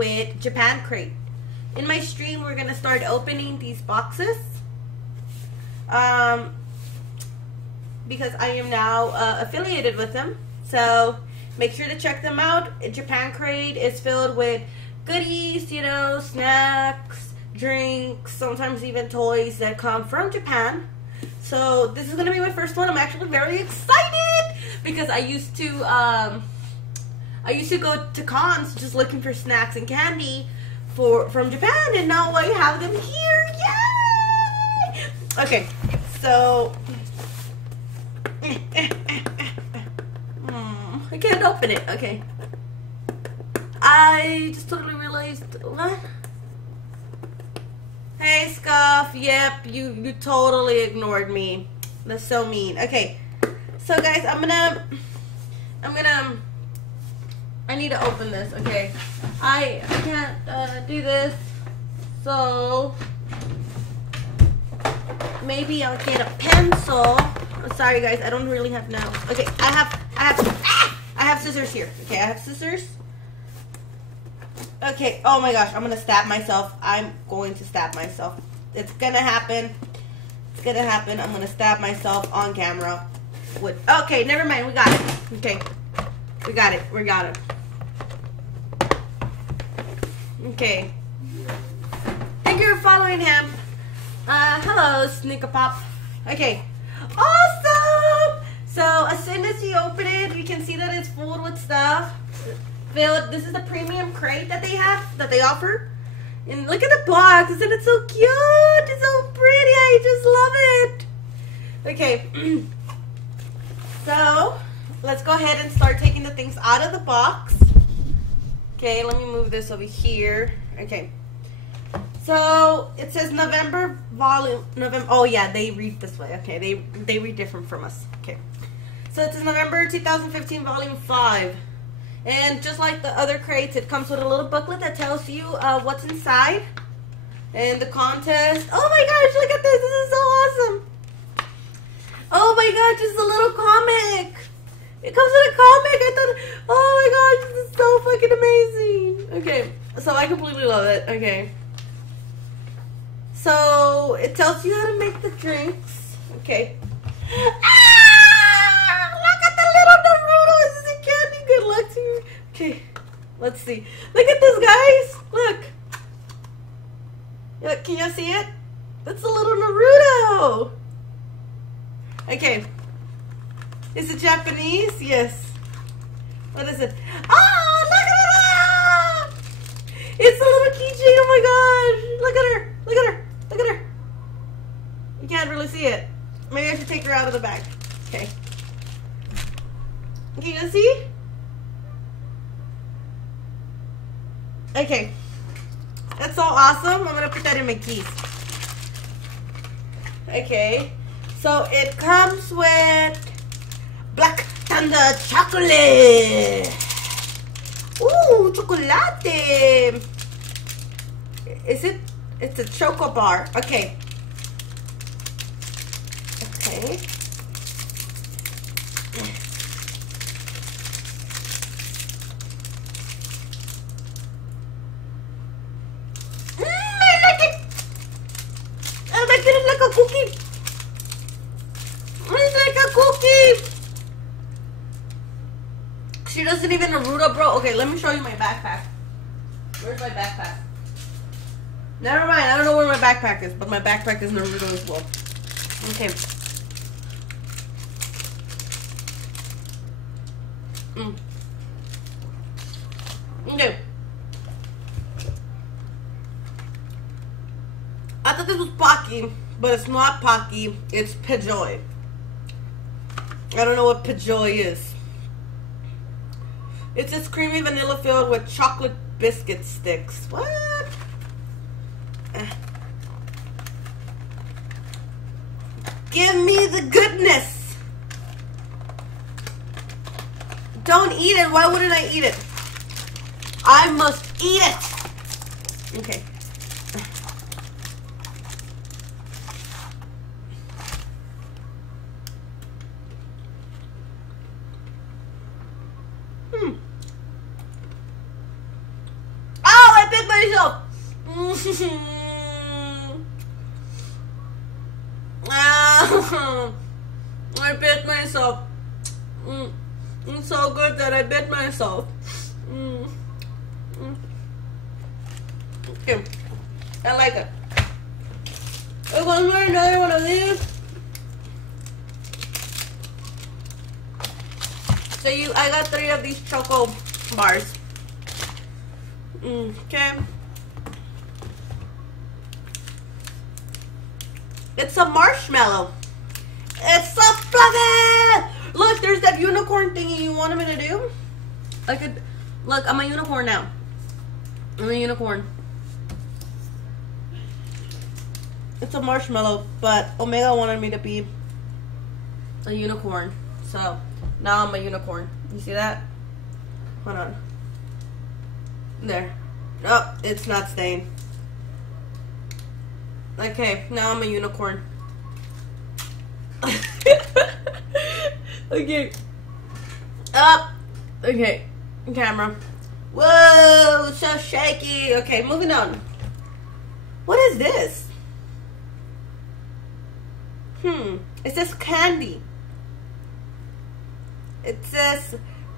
with Japan Crate. In my stream, we're gonna start opening these boxes. Because I am now affiliated with them. So make sure to check them out. Japan Crate is filled with goodies, you know, snacks, drinks, sometimes even toys that come from Japan. So this is gonna be my first one. I'm actually very excited because I used to go to cons just looking for snacks and candy from Japan, and now I have them here. Yay! Okay, so I can't open it. Okay, I just totally realized what. Hey, Scuff. Yep, you totally ignored me. That's so mean. Okay, so guys, I need to open this. Okay, I can't do this, so maybe I'll get a pencil. I'm sorry, guys. I don't really have nails. Okay, I have scissors here. Okay, I have scissors. Okay, oh my gosh, I'm gonna stab myself. I'm going to stab myself. It's gonna happen. It's gonna happen. I'm gonna stab myself on camera. Okay, never mind. We got it. Okay, we got it. We got it. Okay. Thank you for following him. Hello, Snickerpop. Okay, awesome. So as soon as you open it, you can see that it's full with stuff. This is the premium crate that they offer. And look at the box. Isn't it so cute? It's so pretty. I just love it. Okay. So let's go ahead and start taking the things out of the box. Okay, let me move this over here. Okay. So it says November volume. Oh yeah, they read this way. Okay, they read different from us. Okay. So it says November 2015 volume 5. And just like the other crates, it comes with a little booklet that tells you what's inside and the contest. Oh my gosh, look at this. This is so awesome. Oh my gosh, it's a little comic. It comes with a comic. I thought, oh my gosh, this is so fucking amazing. Okay, so I completely love it. Okay. So it tells you how to make the drinks. Okay. Look at the little Naruto. Is this a candy? Good luck to you. Okay, let's see. Look at this, guys. Look. Look, can you see it? That's a little Naruto. Okay. Is it Japanese? Yes. What is it? Oh, look at it! It's a little keychain. Oh my gosh. Look at her. Look at her. Look at her. You can't really see it. Maybe I should take her out of the bag. Okay. Can you see? Okay. That's so awesome. I'm going to put that in my keys. Okay. So it comes with Black Thunder chocolate. Ooh, chocolate. Is it? It's a choco bar. Okay. Okay. I like it. I like it like a cookie. It's like a cookie. She doesn't even Naruto, bro. Okay, let me show you my backpack. Where's my backpack? Never mind. I don't know where my backpack is, but my backpack is Naruto as well. Okay. Okay. I thought this was Pocky, but it's not Pocky. It's Pejoy. I don't know what Pejoy is. It's this creamy vanilla filled with chocolate biscuit sticks. What? Give me the goodness. Don't eat it. Why wouldn't I eat it? I must eat it. Okay. Oh, bit myself. I bit myself. It's so good that I bit myself. Okay, I like it. I'm gonna try another one of these. So I got 3 of these choco bars. Okay. It's a marshmallow. It's so fluffy. Look, there's that unicorn thingy you wanted me to do. Look, I'm a unicorn now. I'm a unicorn. It's a marshmallow, but Omega wanted me to be a unicorn. So now I'm a unicorn. You see that? Hold on. There. Oh, it's not staying. Okay, now I'm a unicorn. Okay. Up. Okay. Camera. Whoa, so shaky. Okay, moving on. What is this? It says candy. It says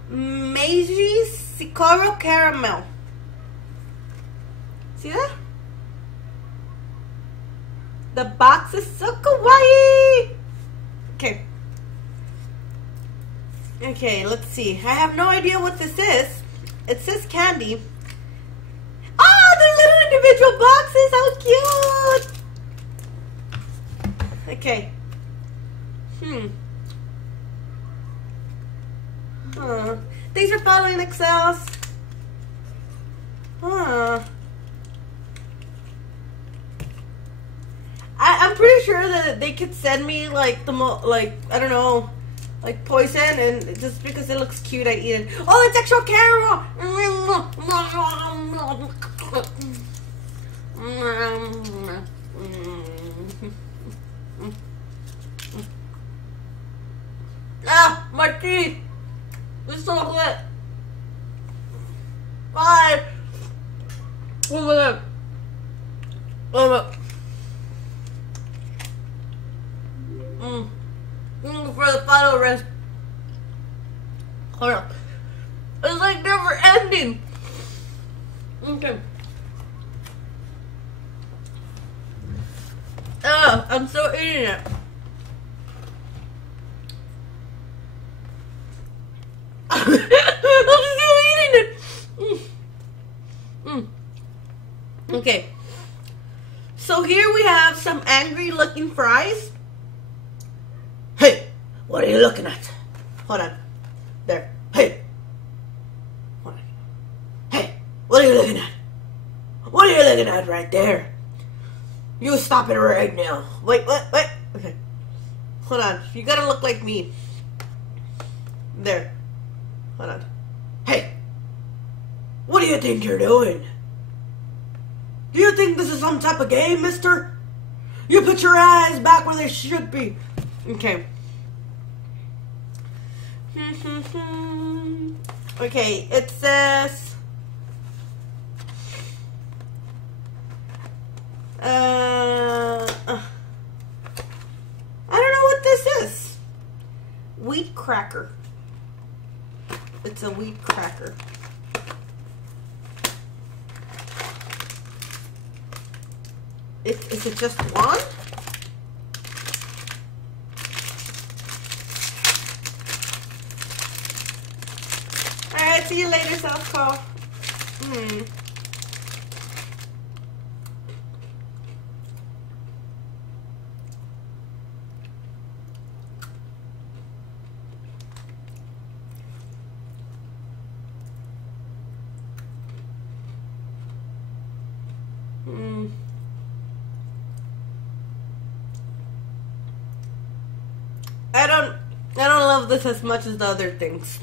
Meiji Sikoro Caramel. See that? The box is so kawaii. Okay. Okay, let's see. I have no idea what this is. It says candy. Oh, they're little individual boxes. How cute. Okay. Thanks for following, Excels. I'm pretty sure that they could send me like I don't know, like poison, and just because it looks cute, I eat it. Oh, it's actual caramel. Ah, my teeth. It's so good. Bye. Oh my god. Oh my. For the final rest. Hold on. It's like never ending. Okay. I'm still eating it. I'm still eating it. Okay. So here we have some angry looking fries. Hey, what are you looking at? Hold on. There. Hey. Hold on. Hey, what are you looking at? What are you looking at right there? You stop it right now. Wait. Okay. Hold on. You gotta look like me. There. Hold on. Hey. What do you think you're doing? Do you think this is some type of game, mister? You put your eyes back where they should be. Okay. Okay, it says I don't know what this is. Wheat cracker. It's a wheat cracker. Is it just one? Alright, see you later, South Call. I don't love this as much as the other things.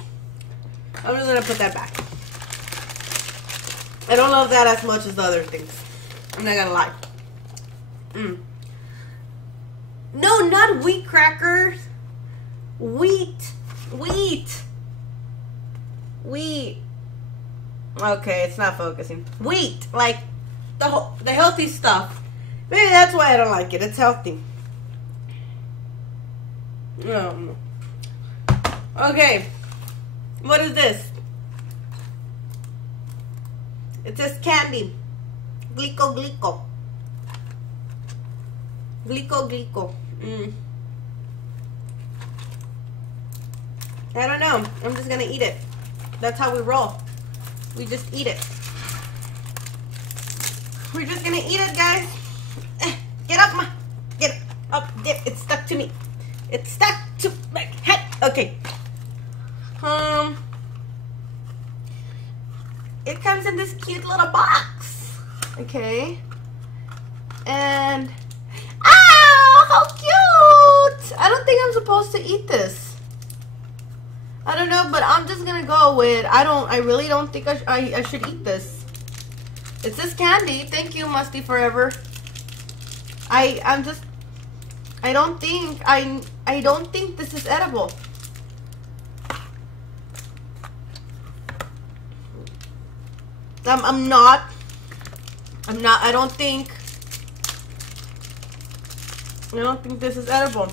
I'm just gonna put that back. I don't love that as much as the other things. I'm not gonna lie. No, not wheat crackers. Wheat. Okay, it's not focusing. Wheat, like the healthy stuff. Maybe that's why I don't like it. It's healthy. Okay, what is this? It says candy. Glico, glico. Glico, glico. I don't know. I'm just gonna eat it. That's how we roll. We just eat it. We're just gonna eat it, guys. Get up, get up. It's stuck to me. It's stuck to my head. Okay. It comes in this cute little box. Okay. And how cute! I don't think I'm supposed to eat this. I don't know, but I'm just gonna go with I really don't think I should eat this. It says candy. Thank you, Musty Forever. I don't think this is edible. I'm not. I don't think this is edible.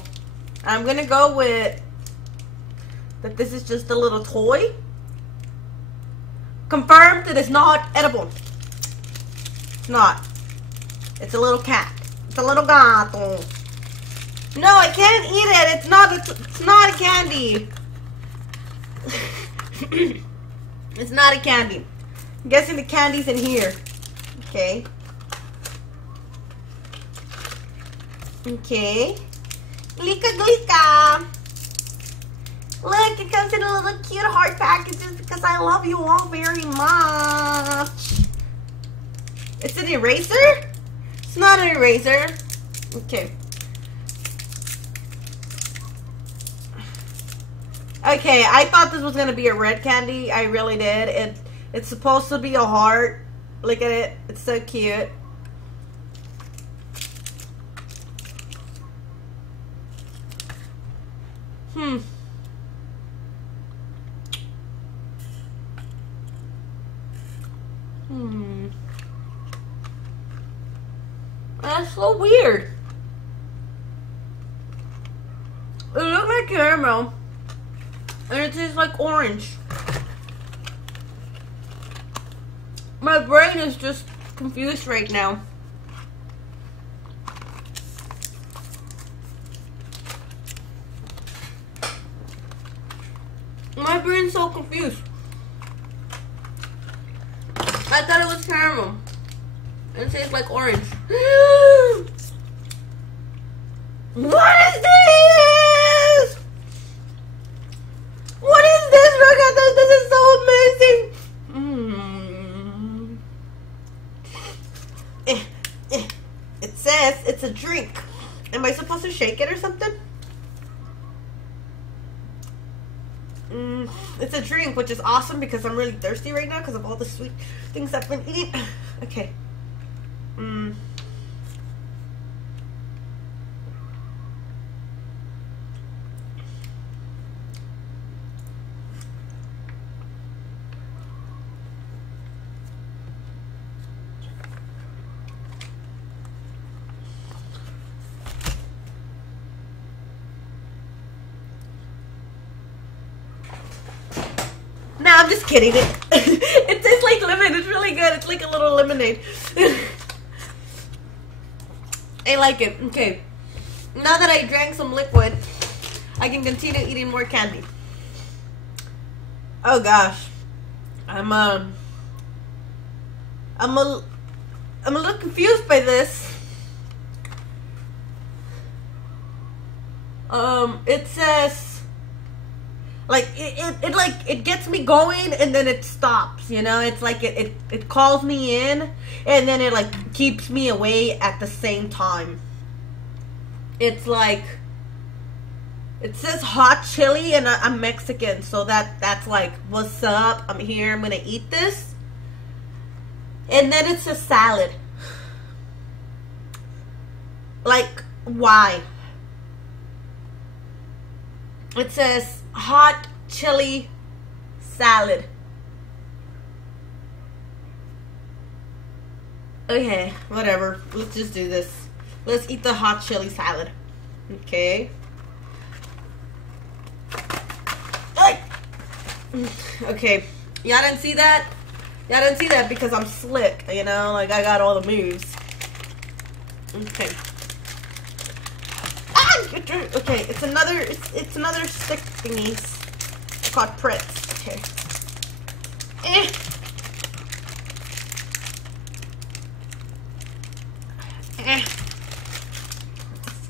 I'm gonna go with that this is just a little toy. Confirmed that it's not edible. It's not. It's a little cat. It's a little gato. No, I can't eat it. It's not a candy. It's not a candy. I'm guessing the candy's in here. Okay. Okay. Glika glika. Look, it comes in a little cute heart package just because I love you all very much. It's an eraser? It's not an eraser. Okay. Okay, I thought this was going to be a red candy. I really did. It's supposed to be a heart. Look at it. It's so cute. That's so weird. It looks like caramel. And it tastes like orange. My brain is just confused right now. My brain's so confused. I thought it was caramel. And it tastes like orange. What is this? What is this? Look at this. This is so amazing. It says it's a drink. Am I supposed to shake it or something? It's a drink, which is awesome because I'm really thirsty right now because of all the sweet things I've been eating. Okay. No, I'm just kidding. It tastes like lemon. It's really good. It's like a little lemonade. I like it. Okay. Now that I drank some liquid, I can continue eating more candy. Oh gosh. I'm a little confused by this. It says like it gets me going and then it stops, you know. It's like it calls me in and then it like keeps me away at the same time. It's like it says hot chili and I'm Mexican, so that's like, what's up, I'm here, I'm gonna eat this. And then it's a salad. Like, why? It says hot chili salad. Okay, whatever. Let's just do this. Let's eat the hot chili salad. Okay. Okay. Y'all didn't see that? Y'all didn't see that because I'm slick, you know? Like, I got all the moves. Okay. Ah! Okay, it's another stick thingies. Called Pritz. Okay.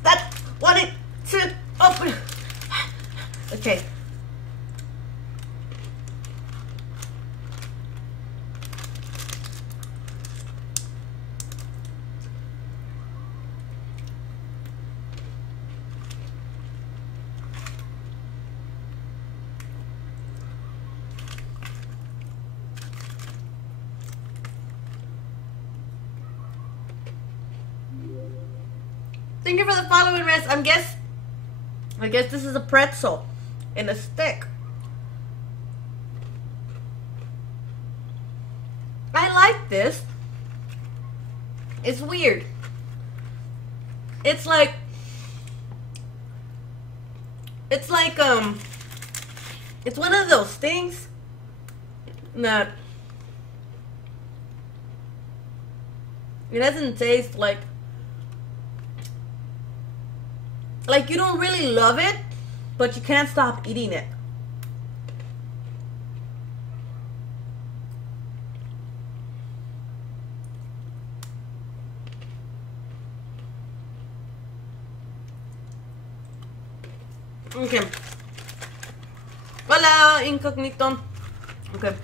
That wanted to open. Okay. Thank you for the following, Rest. I guess this is a pretzel in a stick. I like this. It's weird. It's like it's one of those things that it doesn't taste like you don't really love it, but you can't stop eating it. Okay. Hola, incognito. Okay.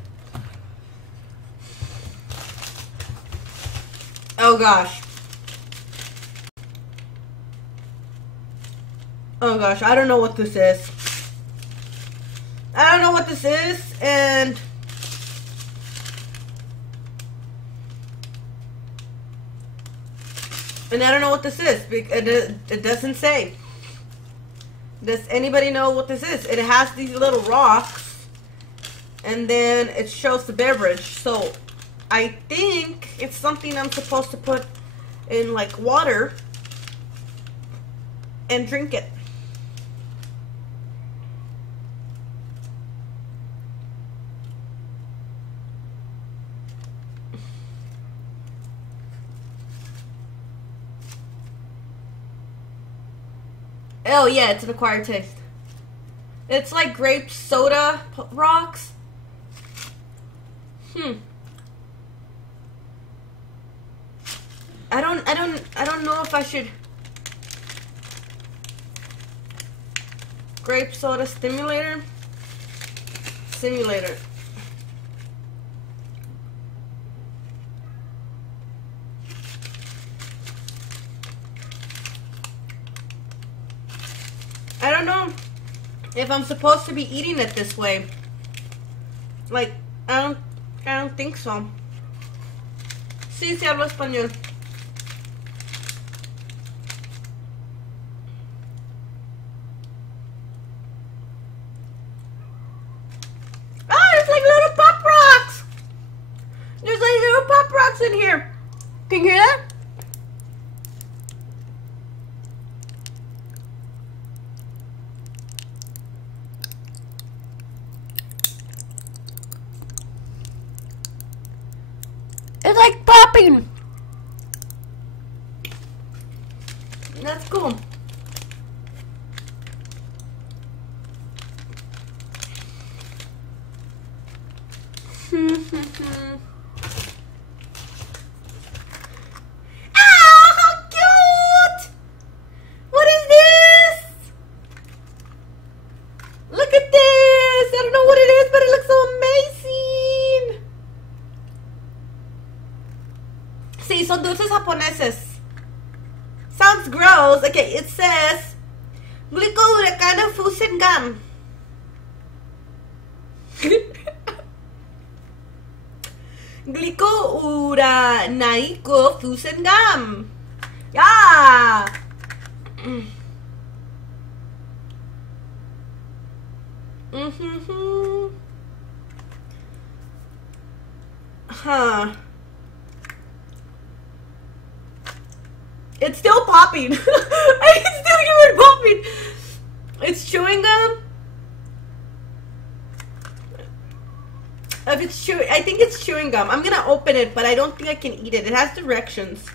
Oh gosh. Oh gosh, I don't know what this is. I don't know what this is, and I don't know what this is. It doesn't say. Does anybody know what this is? It has these little rocks, and then it shows the beverage. So I think it's something I'm supposed to put in like water and drink it. Oh yeah, it's an acquired taste. It's like grape soda rocks. I don't know if I should. Grape soda simulator. I don't know if I'm supposed to be eating it this way. Like, I don't think so. Sí, sí hablo español. Oh, there's like little pop rocks. There's like little pop rocks in here. Can you hear that? It's like popping. That's cool. Oh, how cute! What is this? Look at this! I don't know what it is, but it looks so amazing. Sí, son dulces japoneses. Sounds gross. Okay, it says Glyco-Uracano Fusen Gum. Glyco-Uranico Fusen Gum. Yeah. Huh. It's still popping. I can still hear it popping. It's chewing gum. I think it's chewing gum. I'm gonna open it, but I don't think I can eat it. It has directions.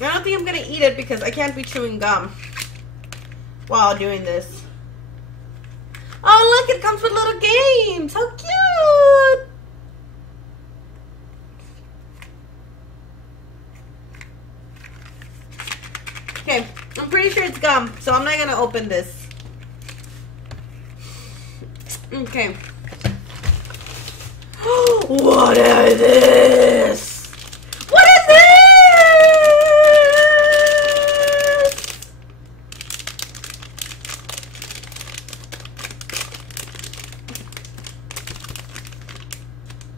I don't think I'm gonna eat it because I can't be chewing gum while doing this. Oh look, it comes with little games. How cute! Okay, I'm pretty sure it's gum, so I'm not gonna open this. Okay. What is this? What is this?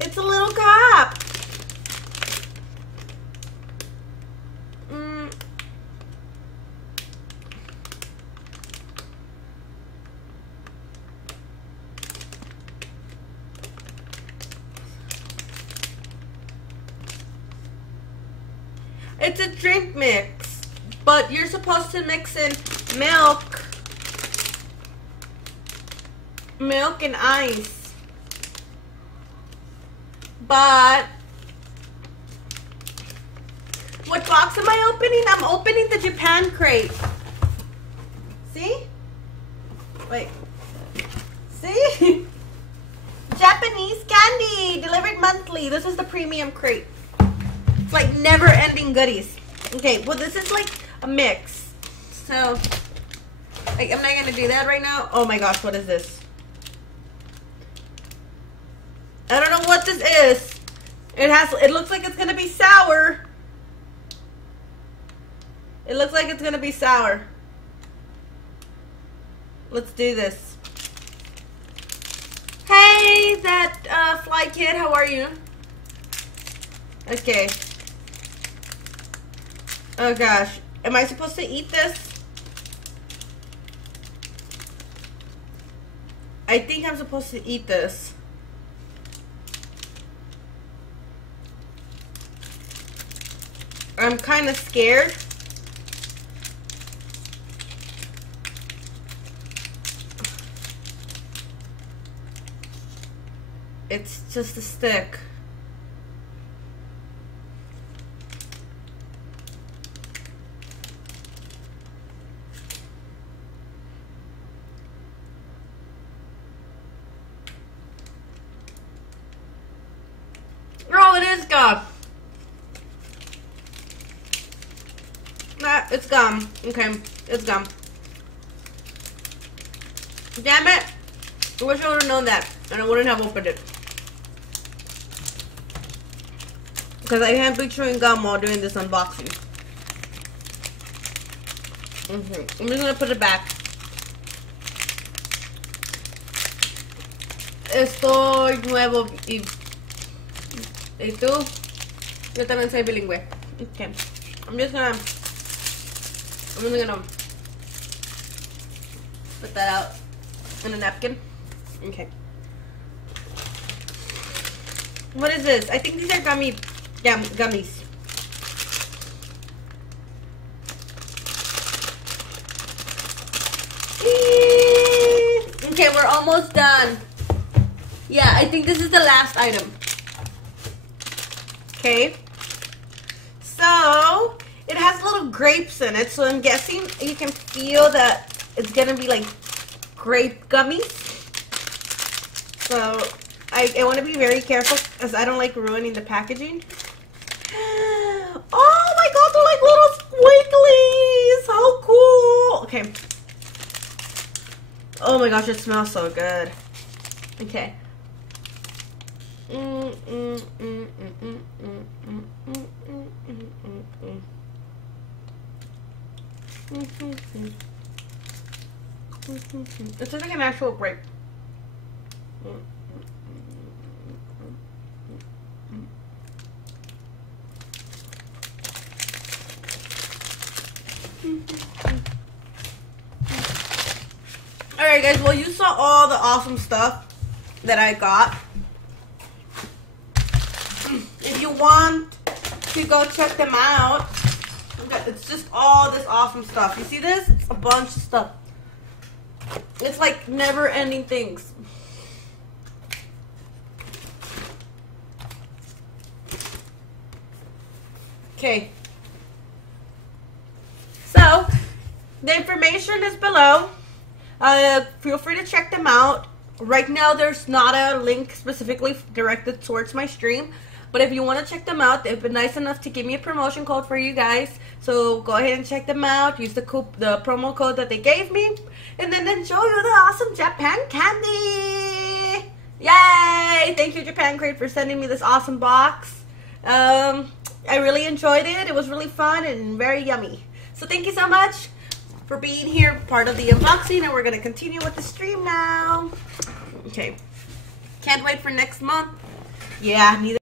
It's a little cup. It's a drink mix, but you're supposed to mix in milk and ice. But what box am I opening? I'm opening the Japan crate. See? Wait. See? Japanese candy delivered monthly. This is the premium crate. It's like never-ending goodies. Okay, well this is like a mix. So, like, I'm not gonna do that right now. Oh my gosh, what is this? I don't know what this is. It looks like it's gonna be sour. It looks like it's gonna be sour. Let's do this. Hey, that fly kid, how are you? Okay. Oh gosh, am I supposed to eat this? I think I'm supposed to eat this. I'm kind of scared. It's just a stick. Oh, it is gum. Nah, it's gum. Okay, it's gum. Damn it. I wish I would have known that, and I wouldn't have opened it. Because I can't be chewing gum while doing this unboxing. I'm just going to put it back. Estoy nuevo y tú? Yo también soy bilingüe. Okay. I'm just gonna put that out in a napkin. Okay. What is this? I think these are gummies. Okay, we're almost done. Yeah, I think this is the last item. Okay. So, it has little grapes in it, so I'm guessing you can feel that it's gonna be like grape gummies. So, I want to be very careful because I don't like ruining the packaging. Oh my god, they're like little squigglies! How cool! Okay. Oh my gosh, it smells so good. Okay. It's like an actual grape. Alright guys, well you saw all the awesome stuff that I got. you want to go check them out, it's just all this awesome stuff. You see this? It's a bunch of stuff. It's like never-ending things. Okay. So, the information is below. Feel free to check them out. Right now, there's not a link specifically directed towards my stream. But if you want to check them out, they've been nice enough to give me a promotion code for you guys. So go ahead and check them out. Use the promo code that they gave me. And then enjoy the awesome Japan candy. Yay! Thank you, Japan Crate, for sending me this awesome box. I really enjoyed it. It was really fun and very yummy. So thank you so much for being here, part of the unboxing. And we're going to continue with the stream now. Okay. Can't wait for next month. Yeah, neither.